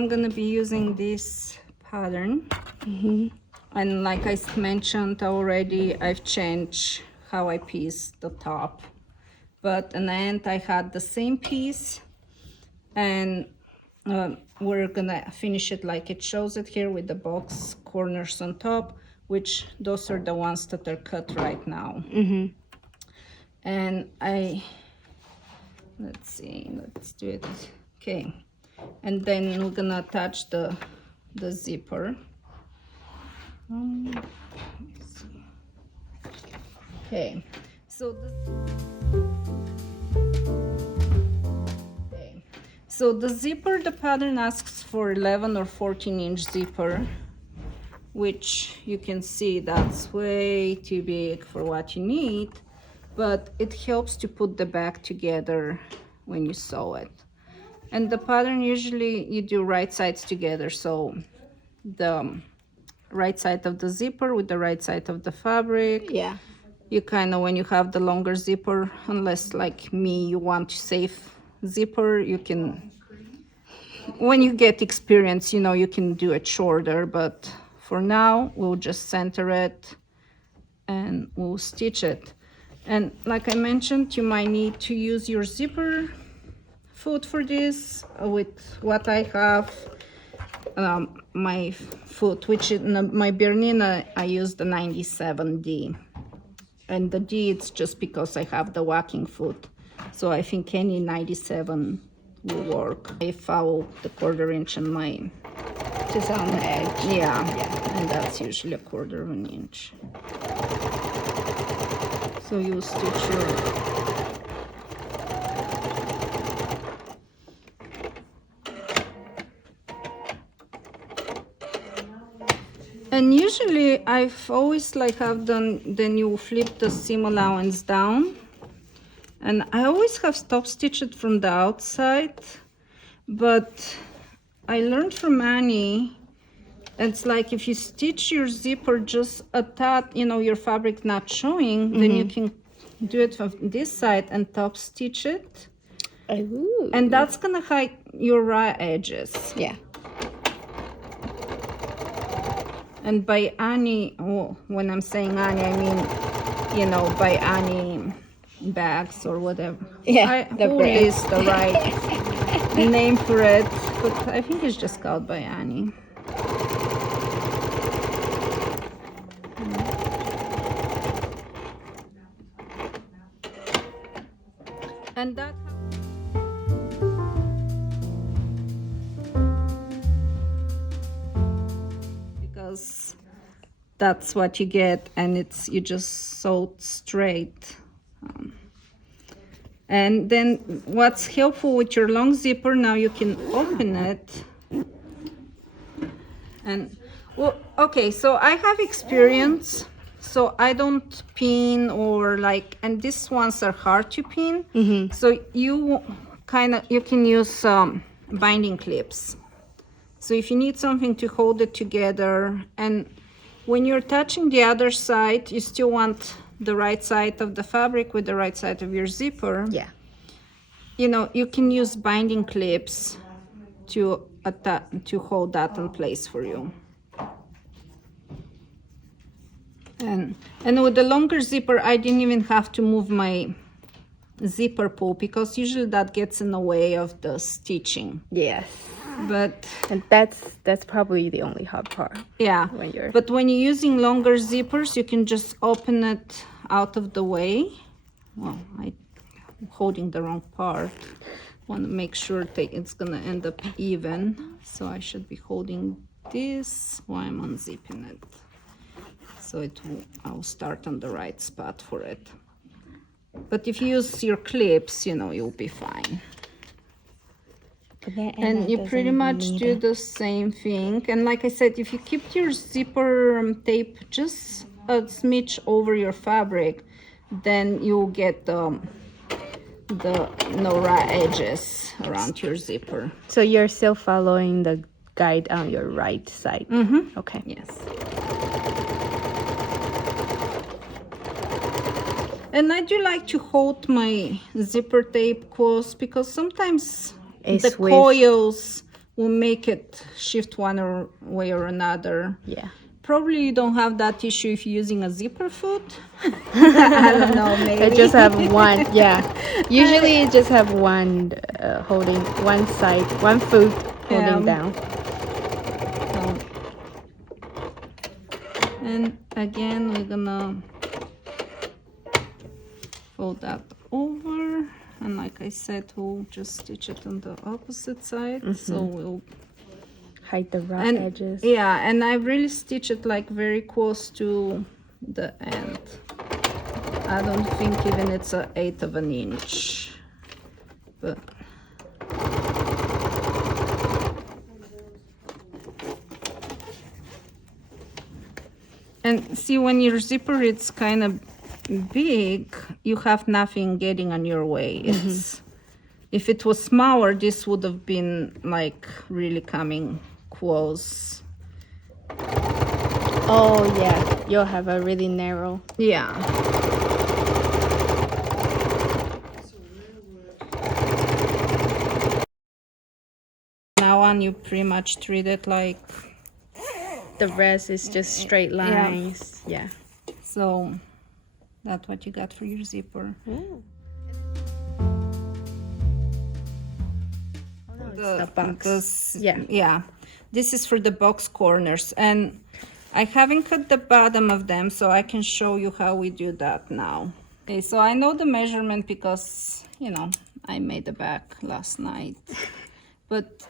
I'm gonna be using this pattern. And like I mentioned already, I've changed how I piece the top. But in the end, I had the same piece, and we're gonna finish it like it shows it here with the box corners on top, which those are the ones that are cut right now. And let's see, let's do it. Okay, and then we're gonna attach the zipper. Okay, so the zipper, the pattern asks for 11 or 14-inch zipper, which you can see that's way too big for what you need, but it helps to put the bag together when you sew it. And the pattern, usually you do right sides together, so the right side of the zipper with the right side of the fabric. Yeah. You kind of, when you have the longer zipper, unless like me, you want to save zipper, you can, when you get experience, you know, you can do it shorter, but for now, we'll just center it and we'll stitch it. And like I mentioned, you might need to use your zipper foot for this. With what I have, my foot, which is my Bernina, I use the 97D. And the D, it's just because I have the walking foot. So I think any 97 will work. I follow the 1/4 inch in my... Just on the edge. Yeah, and that's usually 1/4 inch. So you stitch your... And usually I've always like have done, then you flip the seam allowance down, and I always have stop stitched from the outside, but I learned from Annie, it's like if you stitch your zipper just a tad, you know, your fabric not showing, then you can do it from this side and top stitch it. Ooh. And that's gonna hide your raw edges. Yeah. And by Annie, oh, when I'm saying Annie, I mean, you know, by Annie bags or whatever. Yeah, the who brand. is the right name for it? But I think it's just called by Annie. And that... because that's what you get, and it's, you just sew straight. And then what's helpful with your long zipper, now you can open it. And well, okay, so I have experience, so I don't pin or like, and these ones are hard to pin. So you kind of, you can use binding clips. So if you need something to hold it together, and when you're touching the other side, you still want the right side of the fabric with the right side of your zipper. Yeah. You know, you can use binding clips to hold that in place for you. And with the longer zipper, I didn't even have to move my zipper pull, because usually that gets in the way of the stitching. Yes. But And that's probably the only hard part. yeah, When you're... but when you're using longer zippers, you can just open it out of the way. Well, I'm holding the wrong part. Want to make sure that it's gonna end up even, so I should be holding this while I'm unzipping it, so it will, I'll start on the right spot for it. But if you use your clips, you know, you'll be fine. And you pretty much do the same thing. And like I said, if you keep your zipper tape just a smidge over your fabric, then you'll get the no raw edges around your zipper. So you're still following the guide on your right side. Okay. Yes. And I do like to hold my zipper tape close, because sometimes It's the with... coils will make it shift one way or another. Yeah. Probably you don't have that issue if you're using a zipper foot. I don't know, maybe. I just have one. Yeah. Usually you just have one holding one side, one foot holding down. And again, we're gonna fold that over, and like I said, we'll just stitch it on the opposite side. So we'll hide the raw edges. Yeah, and I really stitch it like very close to the end. I don't think even it's an 1/8 of an inch, but and see, when your zipper it's kind of big, you have nothing getting on your way. It's if it was smaller, this would have been like really coming close. Oh yeah, you'll have a really narrow. Yeah. Now on, you pretty much treat it like the rest is just straight lines. Yeah. So that's what you got for your zipper. Ooh. The box. Yeah. This is for the box corners, and I haven't cut the bottom of them, so I can show you how we do that now. Okay, so I know the measurement because, you know, I made the back last night. But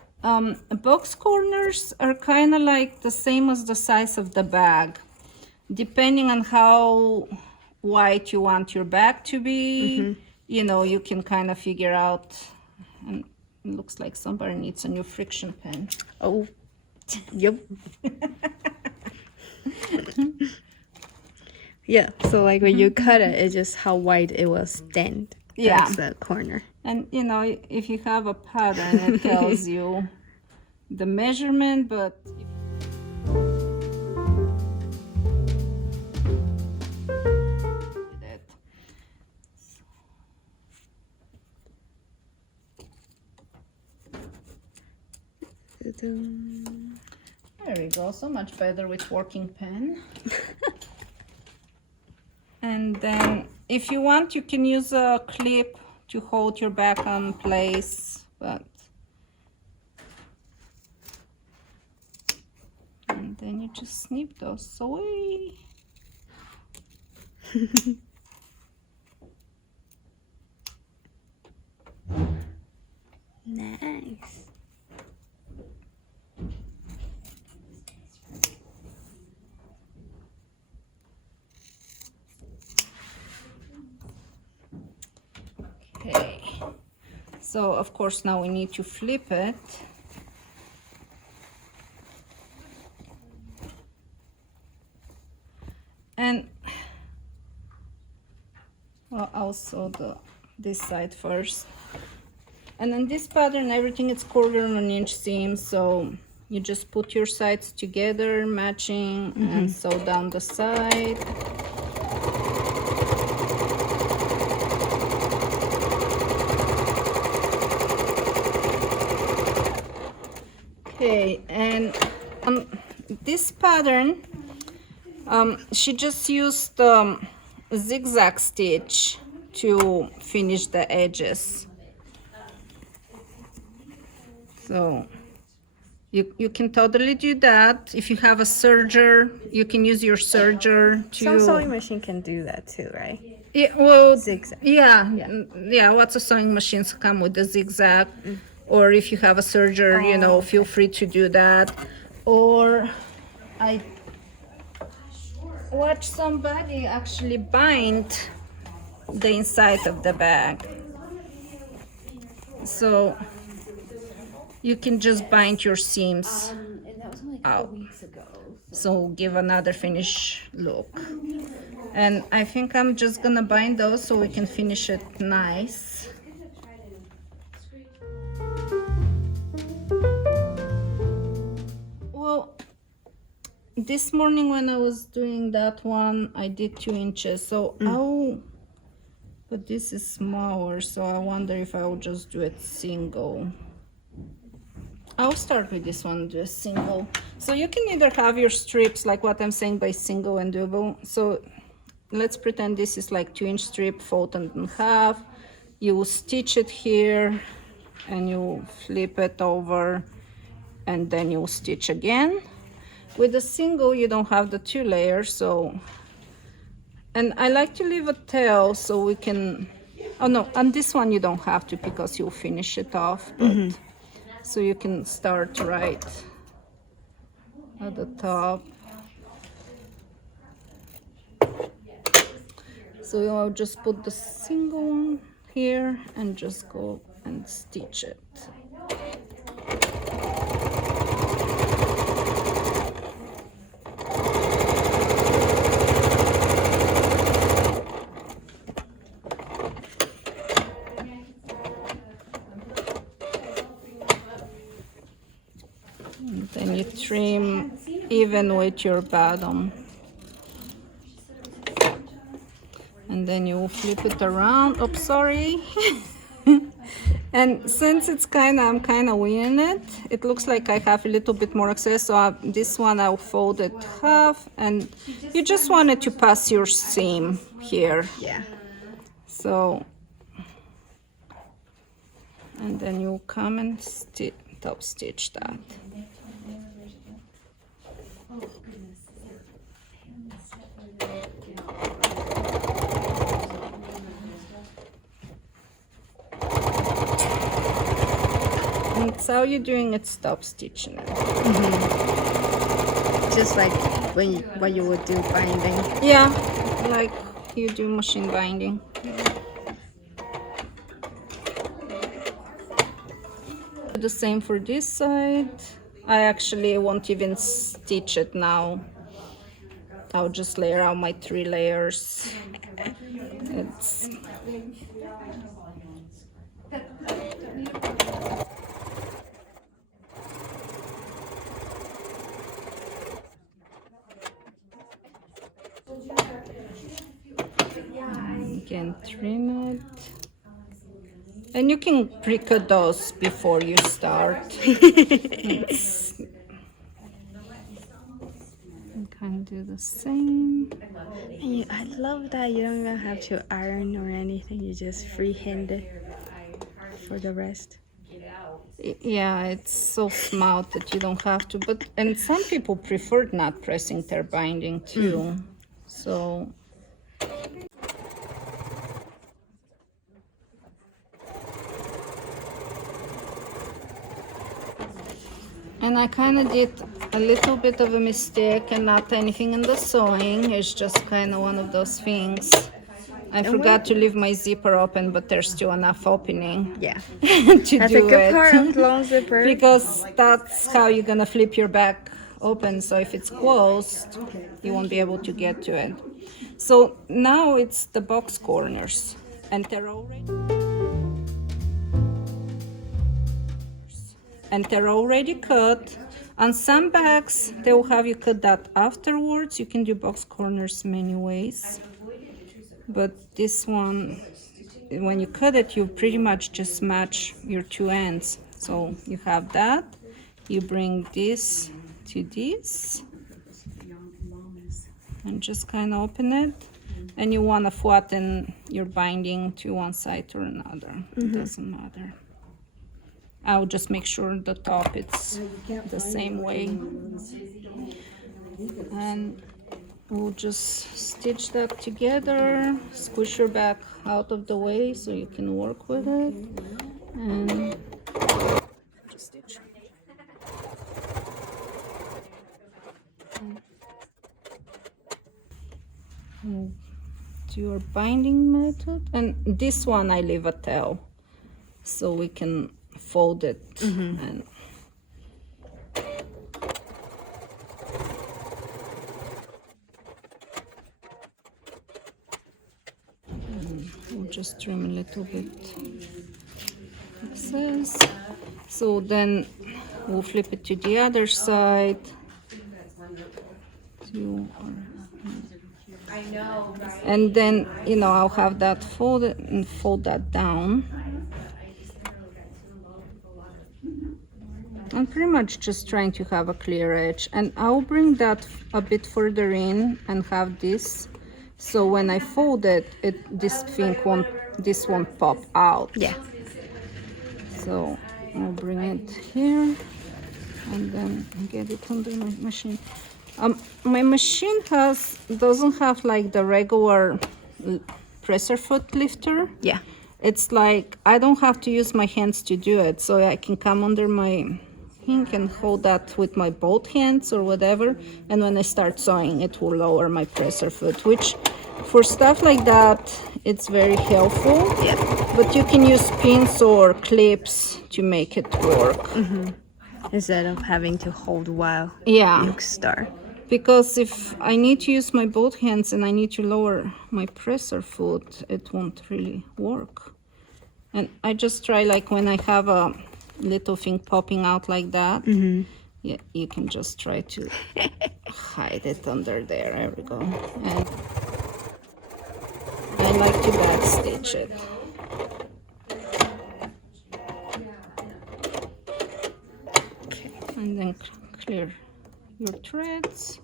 box corners are kind of like the same as the size of the bag. Depending on how wide you want your bag to be, you know, you can kind of figure out. And it looks like somebody needs a new friction pen. Oh, yep. Yeah, so like when you cut it, it's just how wide it will stand. Yeah. That's the corner. And, you know, if you have a pattern, it tells you the measurement, but... There we go, so much better with working pen. And then if you want, you can use a clip to hold your back on place, but and then you just snip those away. Nice. Okay, so of course now we need to flip it. And well, also this side first. And in this pattern, everything is 1/4 inch seam, so you just put your sides together, matching, and sew down the side. Okay, and this pattern, she just used zigzag stitch to finish the edges. So you can totally do that. If you have a serger, you can use your serger to... Some sewing machine can do that too, right? Yeah, well, Zigzag. Yeah, lots of sewing machines come with the zigzag. Or if you have a serger, you know, feel free to do that. Or I watched somebody actually bind the inside of the bag. So you can just bind your seams out. So give another finish look. And I think I'm just gonna bind those so we can finish it nice. Well, this morning when I was doing that one, I did 2 inches. So but this is smaller, so I wonder if I will just do it single. I'll start with this one, just single. So you can either have your strips, like what I'm saying by single and double. So let's pretend this is like 2-inch strip, folded in half. You stitch it here and you flip it over and then you stitch again. With a single, you don't have the 2 layers, so, and I like to leave a tail so we can, oh no, on this one you don't have to because you'll finish it off, but so you can start right at the top. So I'll just put the single one here and just go and stitch it. And then you trim even with your bottom. And then you flip it around. Oh, sorry. And since I'm kind of winging it, it looks like I have a little bit more excess. So this one I'll fold it half, and you just want it to pass your seam here. Yeah. So, and then you come and top stitch that. And so you're doing it, stop stitching it. Just like what you would do binding. Yeah, like you do machine binding. The same for this side. I actually won't even stitch it now. I'll just layer out my 3 layers. It's again, trim it. And you can pre-cut those before you start. Kind of do the same. And I love that you don't even have to iron or anything. You just freehand it for the rest. Yeah, it's so smart that you don't have to. But and some people prefer not pressing their binding too. So. And I kind of did a little bit of a mistake and not anything in the sewing. It's just kind of one of those things. I forgot to leave my zipper open, but there's still enough opening. Yeah. to That's do a good it. part of long zipper. Because that's how you're gonna flip your back open. So if it's closed, you won't be able to get to it. So now it's the box corners, and they're already cut. On some bags, they will have you cut that afterwards. You can do box corners many ways, but this one, when you cut it, you pretty much just match your 2 ends. So you have that, you bring this to this and just kind of open it, and you want to flatten your binding to one side or another. It doesn't matter. I'll just make sure the top it's the same way, and we'll just stitch that together. Squish your back out of the way so you can work with it, and just stitch. We'll do your binding method, and this one I leave a tail so we can fold it and we'll just trim a little bit excess. So then we'll flip it to the other side. And then, I'll have that folded and fold that down. I'm pretty much just trying to have a clear edge, and I'll bring that a bit further in and have this, so when I fold it, this won't pop out. Yeah. So I'll bring it here and then get it under my machine. My machine doesn't have like the regular presser foot lifter. Yeah. It's like I don't have to use my hands to do it, so I can come under my ink and hold that with my both hands or whatever, and when I start sewing it will lower my presser foot, which for stuff like that it's very helpful. Yeah. But you can use pins or clips to make it work. Instead of having to hold while Yeah. you start. Because if I need to use my both hands and I need to lower my presser foot, it won't really work. And I just try, like when I have a little thing popping out like that, yeah, you can just try to hide it under there. There we go. And I like to back stitch it. Okay, and then clear your threads.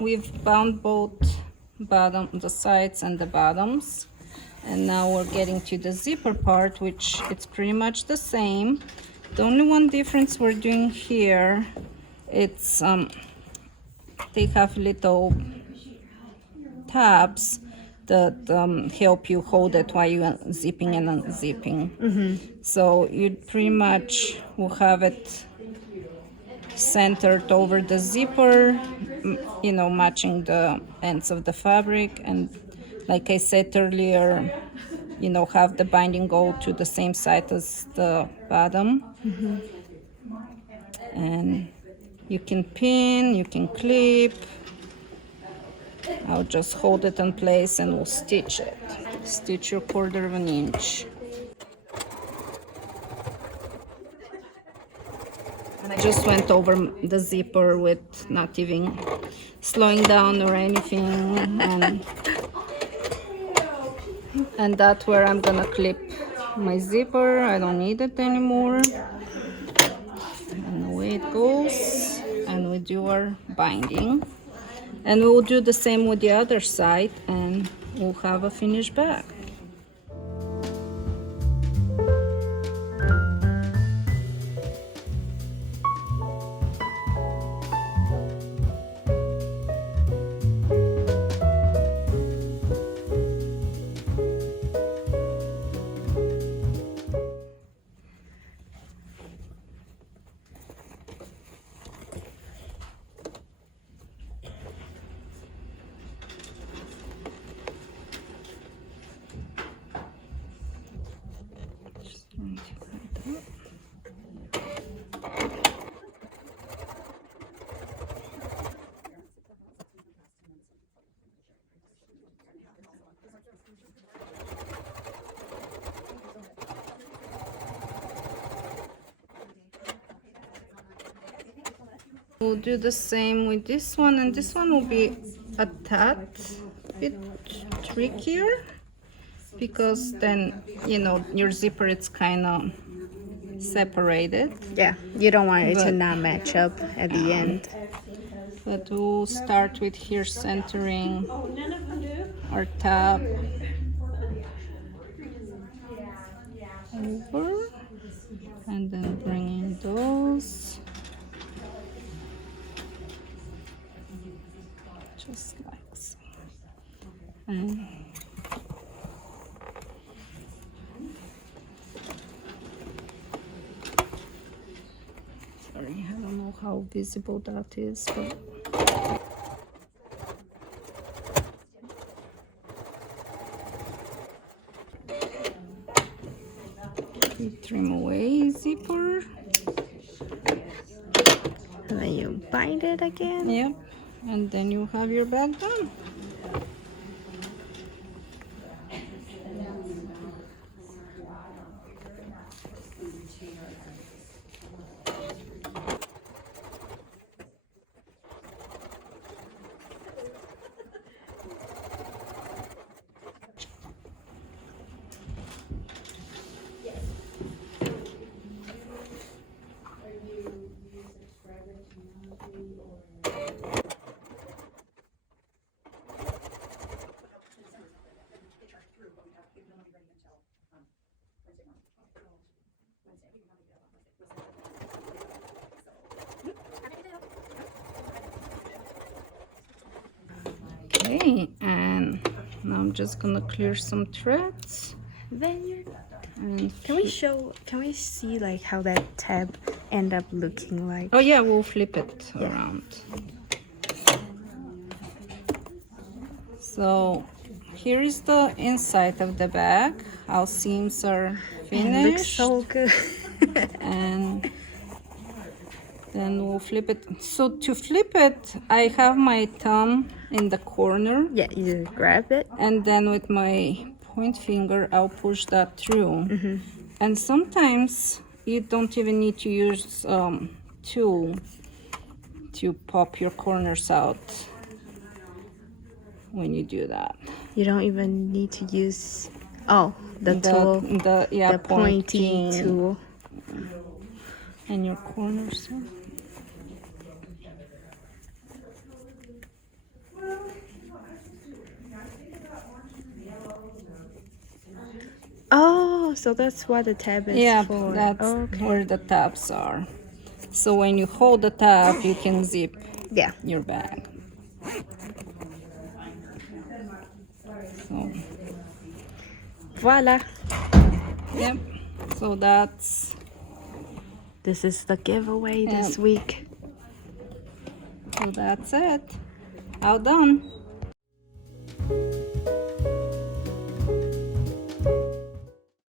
We've bound both the sides and the bottoms, and now we're getting to the zipper part, which it's pretty much the same. The only one difference we're doing here, it's they have little tabs that help you hold it while you're zipping and unzipping. So you pretty much will have it centered over the zipper, you know, matching the ends of the fabric, and like I said earlier, you know, have the binding go to the same side as the bottom. And you can pin, you can clip. I'll just hold it in place and we'll stitch it. Stitch your 1/4 of an inch. And I just went over the zipper with not even slowing down or anything, and that's where I'm gonna clip my zipper. I don't need it anymore. And away it goes, and we do our binding. And we'll do the same with the other side, and we'll have a finished bag. We'll do the same with this one, and this one will be a tad bit trickier because then, you know, your zipper it's kind of separated. Yeah, you don't want it to But- not match up at the end. But we'll start with here centering our tab over, and then bringing those just like so. And sorry, I don't know how visible that is, but you trim away zipper. And then you bind it again. Yep, and then you have your bag done. just gonna clear some threads Then you're and can we see like how that tab end up looking like? oh yeah, we'll flip it around. So here is the inside of the bag. Our seams are finished. It looks so good. And then we'll flip it. So to flip it, I have my thumb in the corner. Yeah, you just grab it. And then with my point finger, I'll push that through. And sometimes you don't even need to use tool to pop your corners out when you do that. You don't even need to use the tool, the pointy tool. And your corners. Oh, so that's what the tab is for. That's where the tabs are. So when you hold the tab, you can zip your bag. So Voila. Yep. So this is the giveaway this week. So that's it. All done.